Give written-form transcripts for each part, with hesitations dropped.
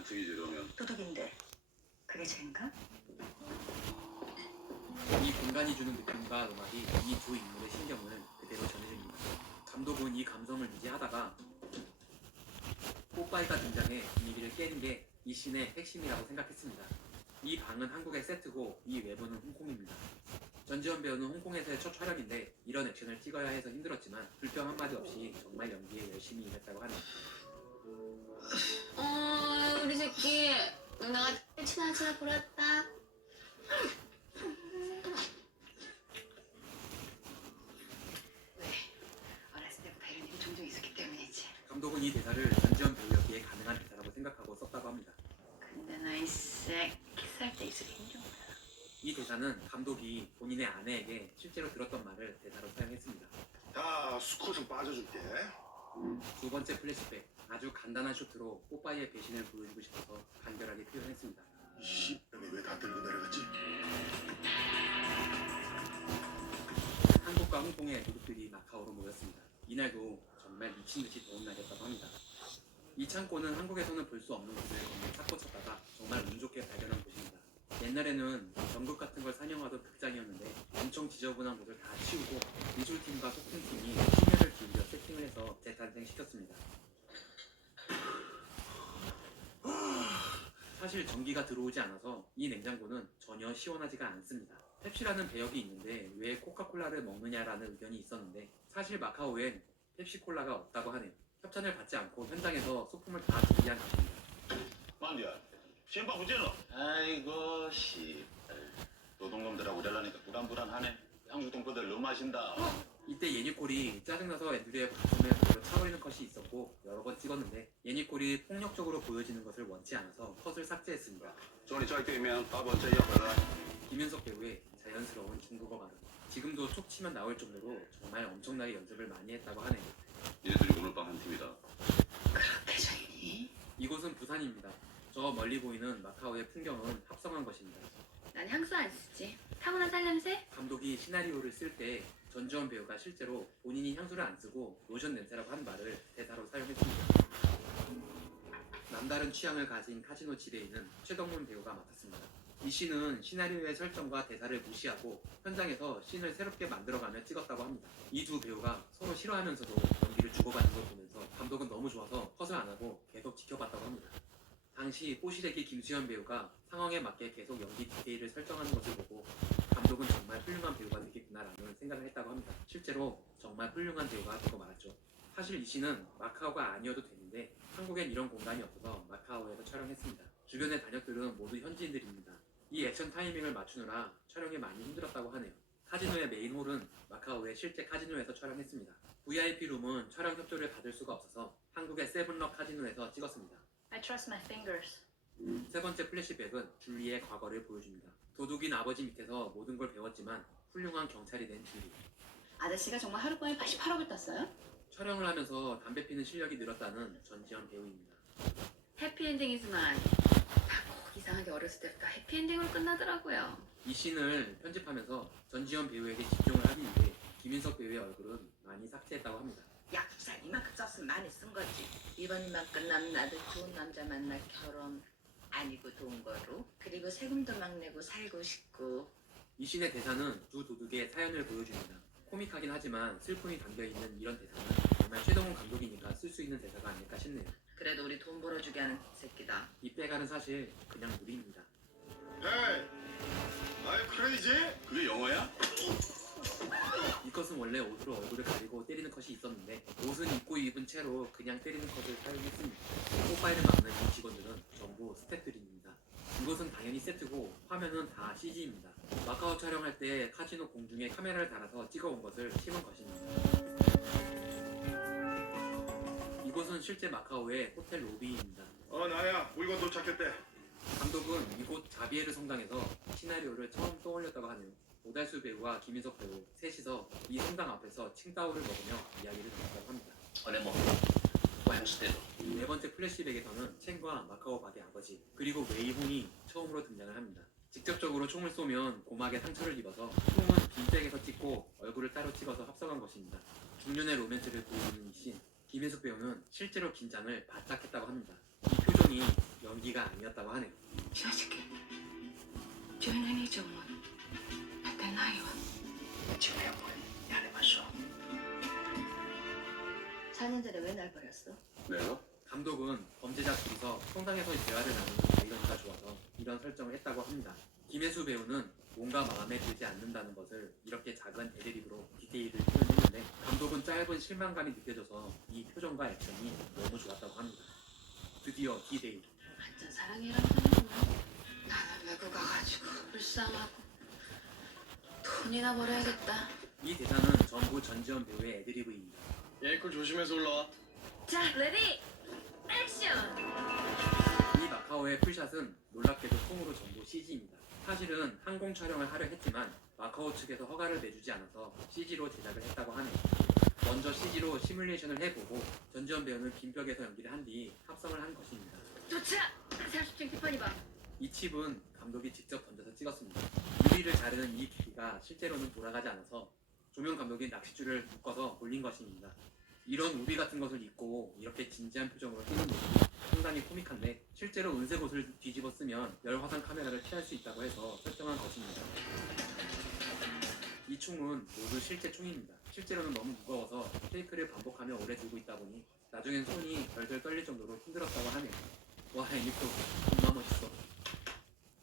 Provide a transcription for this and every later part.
반칙이지 그러면. 도둑인데 그게 죄인가? 이 공간이 주는 느낌과 음악이 이 두 인물의 신경을 그대로 전해줍니다. 감독은 이 감성을 유지하다가 뽀빠이가 등장해 분위기를 깨는 게 이 씬의 핵심이라고 생각했습니다. 이 방은 한국의 세트고 이 외부는 홍콩입니다. 전지현 배우는 홍콩에서의 첫 촬영인데 이런 액션을 찍어야 해서 힘들었지만 불평 한마디 없이 정말 연기에 열심히 임했다고 하네요. 우리 새끼 누나가 친하지나 보랐다. 왜? 어렸을 때부터 이런 일이 종종 있었기 때문이지. 감독은 이 대사를 전지현 배우였기에 가능한 대사라고 생각하고 썼다고 합니다. 근데 너 이 쎄 키스할 때 입술이 힘좀 보여. 이 대사는 감독이 본인의 아내에게 실제로 들었던 말을 대사로 사용했습니다. 야, 수컷 좀 빠져줄게. 두 번째 플래시백, 아주 간단한 쇼트로 뽀빠이의 배신을 보여주고 싶어서 간결하게 표현했습니다. 씨, 왜 다 들고 내려갔지? 한국과 홍콩의 도둑들이 마카오로 모였습니다. 이날도 정말 미친듯이 더운 날이었다고 합니다. 이 창고는 한국에서는 볼 수 없는 곳을 건너 찾고 찾다가 정말 운 좋게 발견한 곳입니다. 옛날에는 연극 같은 걸 산영하던 극장이었는데 엄청 지저분한 곳을 다 치우고 미술팀과 소품팀이 심혈을 기울여 세팅을 해서 재탄생시켰습니다. 사실 전기가 들어오지 않아서 이 냉장고는 전혀 시원하지가 않습니다. 펩시라는 배역이 있는데 왜 코카콜라를 먹느냐라는 의견이 있었는데 사실 마카오엔 펩시콜라가 없다고 하네요. 협찬을 받지 않고 현장에서 소품을 다 준비한 것입니다. 만디야, 시험방 문제는? 아이고 씨. 노동놈들하고 일하려니까 불안하네. 한국 동포들 너무 마신다. 이때 예니콜이 짜증나서 앤드류의 가슴에 발로 차버리는 컷이 있었고 여러 번 찍었는데 예니콜이 폭력적으로 보여지는 것을 원치 않아서 컷을 삭제했습니다. 祝你再对面大本这一回来。 김윤석 배우의 자연스러운 중국어 발음. 지금도 촉 치면 나올 정도로 정말 엄청나게 연습을 많이 했다고 하네요. 얘들이 오늘 밤 한 팀이다. 그렇게 저희니? 이곳은 부산입니다. 저 멀리 보이는 마카오의 풍경은 합성한 것입니다. 난 향수 안 쓰지. 타고난 살냄새? 감독이 시나리오를 쓸 때 전지현 배우가 실제로 본인이 향수를 안 쓰고 로션 냄새라고 한 말을 대사로 사용했습니다. 남다른 취향을 가진 카지노 지배인은 최덕문 배우가 맡았습니다. 이 씬은 시나리오의 설정과 대사를 무시하고 현장에서 씬을 새롭게 만들어가며 찍었다고 합니다. 이 두 배우가 서로 싫어하면서도 연기를 주고받는 걸 보면서 감독은 너무 좋아서 컷을 안 하고 계속 지켜봤다고 합니다. 당시 뽀시래기 김수현 배우가 상황에 맞게 계속 연기 디테일을 설정하는 것을 보고 감독은 정말 훌륭한 배우가 되겠구나라는 생각을 했다고 합니다. 실제로 정말 훌륭한 배우가 되고 말았죠. 사실 이 씬은 마카오가 아니어도 되는데 한국엔 이런 공간이 없어서 마카오에서 촬영했습니다. 주변의 단역들은 모두 현지인들입니다. 이 액션 타이밍을 맞추느라 촬영이 많이 힘들었다고 하네요. 카지노의 메인 홀은 마카오의 실제 카지노에서 촬영했습니다. VIP 룸은 촬영 협조를 받을 수가 없어서 한국의 세븐럭 카지노에서 찍었습니다. I trust my fingers. 세 번째 플래시백은 줄리의 과거를 보여줍니다. 도둑인 아버지 밑에서 모든 걸 배웠지만 훌륭한 경찰이 된 줄리. 아저씨가 정말 하룻밤에 88억을 땄어요? 촬영을 하면서 담배 피는 실력이 늘었다는 전지현 배우입니다. 해피엔딩이지만 꼭 이상하게 어렸을 때부터 해피엔딩으로 끝나더라고요. 이 씬을 편집하면서 전지현 배우에게 집중을 하기 위해 김윤석 배우의 얼굴은 많이 삭제했다고 합니다. 약주살 이만큼 썼으면 많이 쓴 거지. 이번 일만 끝나면 나도 좋은 남자 만나 결혼 아니고 동거로 그리고 세금도 막 내고 살고 싶고. 이 씬의 대사는 두 도둑의 사연을 보여줍니다. 코믹하긴 하지만 슬픔이 담겨있는 이런 대사는 정말 최동훈 감독이니까 쓸 수 있는 대사가 아닐까 싶네요. 그래도 우리 돈 벌어주게 하는 새끼다. 이 빼가는 사실 그냥 무리입니다. 헤이, 아이 크레이지? 그게 영어야? 이 컷은 원래 옷으로 얼굴을 가리고 때리는 컷이 있었는데 옷은 입고 입은 채로 그냥 때리는 컷을 사용했습니다. 뽀빠이를 막는 이 직원들은 전부 스태프들입니다. 이것은 당연히 세트고 화면은 다 CG입니다. 마카오 촬영할 때 카지노 공중에 카메라를 달아서 찍어온 것을 심은 것입니다. 이곳은 실제 마카오의 호텔 로비입니다. 나야 물건 도착했대. 감독은 이곳 자비에르 성당에서 시나리오를 처음 떠올렸다고 하네요. 오달수 배우와 김인석 배우 셋이서 이 성당 앞에서 칭따오를 먹으며 이야기를 나눴다고 합니다. 네 번째 플래시백에서는 챙과 마카오 박의 아버지 그리고 웨이홍이 처음으로 등장을 합니다. 직접적으로 총을 쏘면 고막에 상처를 입어서 총은 빈백에서 찍고 얼굴을 따로 찍어서 합성한 것입니다. 중년의 로맨스를 보여주는 이 씬 김인석 배우는 실제로 긴장을 바짝 했다고 합니다. 이 표정이 연기 연기가 아니었다고 하네요. 正直10年以上も会ってないわ10年もやりましょ 4년 전에 왜 날 버렸어?う 내가? 감독은 범죄자 둘이서 성당에서 대화를 나누는 바이런스가 좋아서 이런 설정을 했다고 합니다. 김혜수 배우는 뭔가 마음에 들지 않는다는 것을 이렇게 작은 애드립으로 디테일을 표현했는데 감독은 짧은 실망감이 느껴져서 이 표정과 액션이 너무 좋았다고 합니다. 드디어 D-Day. 완전 사랑이랑 하는구나. 나는 외국 가가지고 불쌍하고 돈이나 벌어야겠다. 이 대사는 전부 전지현 배우의 애드리브입니다. 얘네걸 조심해서 올라와. 자, 레디, 액션! 이 마카오의 풀샷은 놀랍게도 통으로 전부 CG입니다. 사실은 항공 촬영을 하려 했지만 마카오 측에서 허가를 내주지 않아서 CG로 제작을 했다고 하네요. 먼저 CG로 시뮬레이션을 해보고 전지현 배우는 빈벽에서 연기를 한 뒤 합성을 한 것입니다. 도착! 40층 티파니 방. 이 칩은 감독이 직접 던져서 찍었습니다. 유리를 자르는 이 길이가 실제로는 돌아가지 않아서 조명 감독이 낚싯줄을 묶어서 올린 것입니다. 이런 우비 같은 것을 입고 이렇게 진지한 표정으로 뛰는 모습이 상당히 코믹한데 실제로 은색 옷을 뒤집어 쓰면 열화상 카메라를 피할 수 있다고 해서 설정한 것입니다. 이 총은 모두 실제 총입니다. 실제로는 너무 무거워서 테이크를 반복하며 오래 들고 있다 보니 나중엔 손이 덜덜 떨릴 정도로 힘들었다고 하네요. 와, 애니표 정말 멋있어.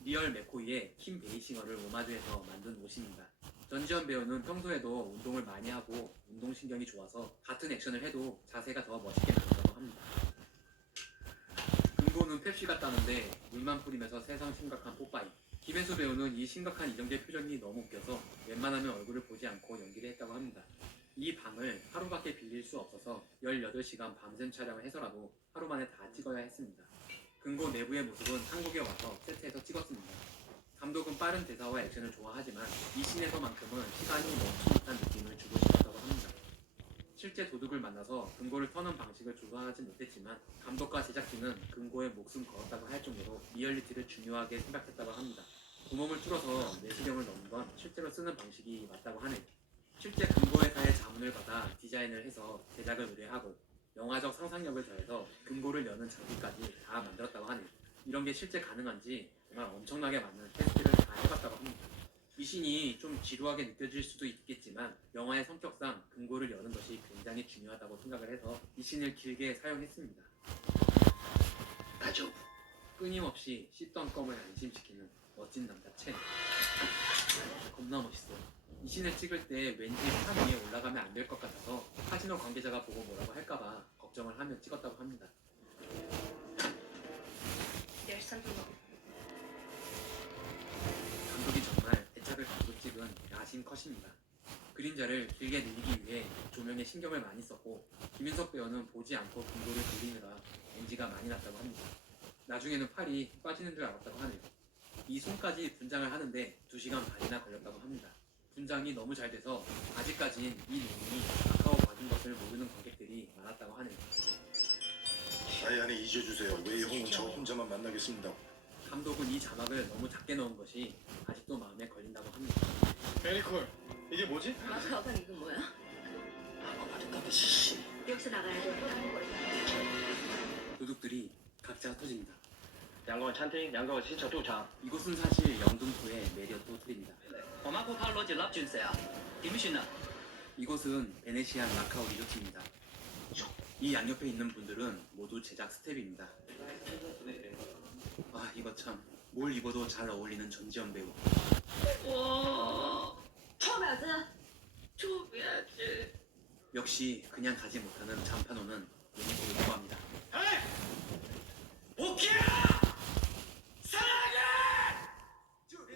리얼 맥코이의 킴 베이싱어를 오마주해서 만든 옷입니다. 전지현 배우는 평소에도 운동을 많이 하고 운동신경이 좋아서 같은 액션을 해도 자세가 더 멋있게 나온다고 합니다. 금고는 펩시 같다는데 물만 뿌리면서 세상 심각한 뽀빠이. 김혜수 배우는 이 심각한 이정재 표정이 너무 웃겨서 웬만하면 얼굴을 보지 않고 연기를 했다고 합니다. 이 방을 하루밖에 빌릴 수 없어서 18시간 밤샘 촬영을 해서라도 하루 만에 다 찍어야 했습니다. 금고 내부의 모습은 한국에 와서 세트에서 찍었습니다. 감독은 빠른 대사와 액션을 좋아하지만 이 씬에서만큼은 시간이 멈춘 듯한 느낌을 주고 싶었다고 합니다. 실제 도둑을 만나서 금고를 터는 방식을 조사하지 못했지만 감독과 제작진은 금고에 목숨 걸었다고 할 정도로 리얼리티를 중요하게 생각했다고 합니다. 구멍을 뚫어서 내시경을 넣는 건 실제로 쓰는 방식이 맞다고 하네요. 실제 금고회사의 자문을 받아 디자인을 해서 제작을 의뢰하고 영화적 상상력을 더해서 금고를 여는 장비까지 다 만들었다고 하네요. 이런 게 실제 가능한지 정말 엄청나게 많은 테스트를 다 해봤다고 합니다. 이 씬이 좀 지루하게 느껴질 수도 있겠지만 영화의 성격상 금고를 여는 것이 굉장히 중요하다고 생각을 해서 이 씬을 길게 사용했습니다. 다죠. 끊임없이 씻던 껌을 안심시키는 멋진 남자 첸. 겁나 멋있어. 이 씬을 찍을 때 왠지 산 위에 올라가면 안 될 것 같아서 카지노 관계자가 보고 뭐라고 할까봐 걱정을 하며 찍었다고 합니다. There's something wrong. 감독이 정말 대작을 갖고 찍은 야심 컷입니다. 그림자를 길게 늘리기 위해 조명에 신경을 많이 썼고 김윤석 배우는 보지 않고 금고를 돌리느라 NG가 많이 났다고 합니다. 나중에는 팔이 빠지는 줄 알았다고 하네요. 이 손까지 분장을 하는데 2시간 반이나 걸렸다고 합니다. 분장이 너무 잘 돼서 아직까진 이 내용이 마카오 받은 것을 모르는 관객들이 많았다고 하네요. 아이 잊어주세요. 왜 형은 저 혼자만 만나겠습니다. 감독은 이 자막을 너무 작게 넣은 것이 아직도 마음에 걸린다고 합니다. 애니콜, 이게 뭐지? 마카오가 이거 뭐야? 아까 씨. 여기서 나가야 돼. 도둑들이 각자 터집니다. 两个餐廳，兩個先坐到場。 이곳은 사실 영등포의 메리어트 호텔입니다. 我媽嗰拋攞住粒鑽石啊，點算啊？ 이곳은 베네시안 마카오 리조트입니다. 이 양옆에 있는 분들은 모두 제작 스텝입니다. 아, 이거 참 뭘 입어도 잘 어울리는 전지현 배우. 와, 臭婊子！ 초비야지. 역시 그냥 가지 못하는 잔판호는 예니코를 좋아합니다.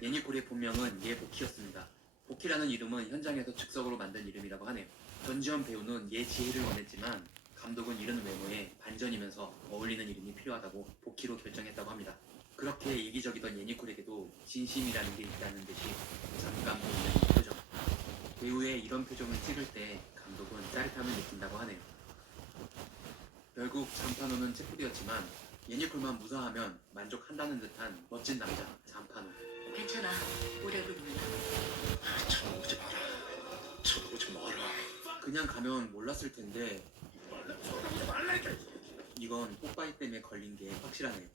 예니콜의 본명은 예보키였습니다. 보키라는 이름은 현장에서 즉석으로 만든 이름이라고 하네요. 전지현 배우는 예지혜를 원했지만 감독은 이런 외모에 반전이면서 어울리는 이름이 필요하다고 보키로 결정했다고 합니다. 그렇게 이기적이던 예니콜에게도 진심이라는 게 있다는 듯이 잠깐 보이는 이 표정. 배우의 이런 표정을 찍을 때 감독은 짜릿함을 느낀다고 하네요. 결국 잔판호는 체포되었지만 예니콜만 무사하면 만족한다는 듯한 멋진 남자 잔판호. 괜찮아. 오래 걸립니다. 쳐다보지 마라. 쳐다보지 마라. 그냥 가면 몰랐을 텐데 이건 뽀빠이 때문에 걸린 게 확실하네요.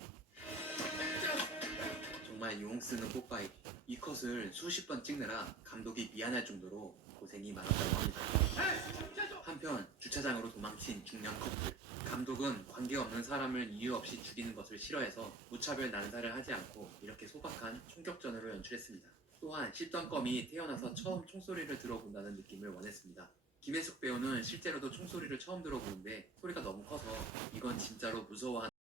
정말 용 쓰는 뽀빠이. 이 컷을 수십 번 찍느라 감독이 미안할 정도로 고생이 많았다고 합니다. 한편 주차장으로 도망친 중년 커플. 감독은 관계없는 사람을 이유 없이 죽이는 것을 싫어해서 무차별 난사를 하지 않고 이렇게 소박한 총격전으로 연출했습니다. 또한 씹던껌이 태어나서 처음 총소리를 들어본다는 느낌을 원했습니다. 김혜숙 배우는 실제로도 총소리를 처음 들어보는데 소리가 너무 커서 이건 진짜로 무서워하는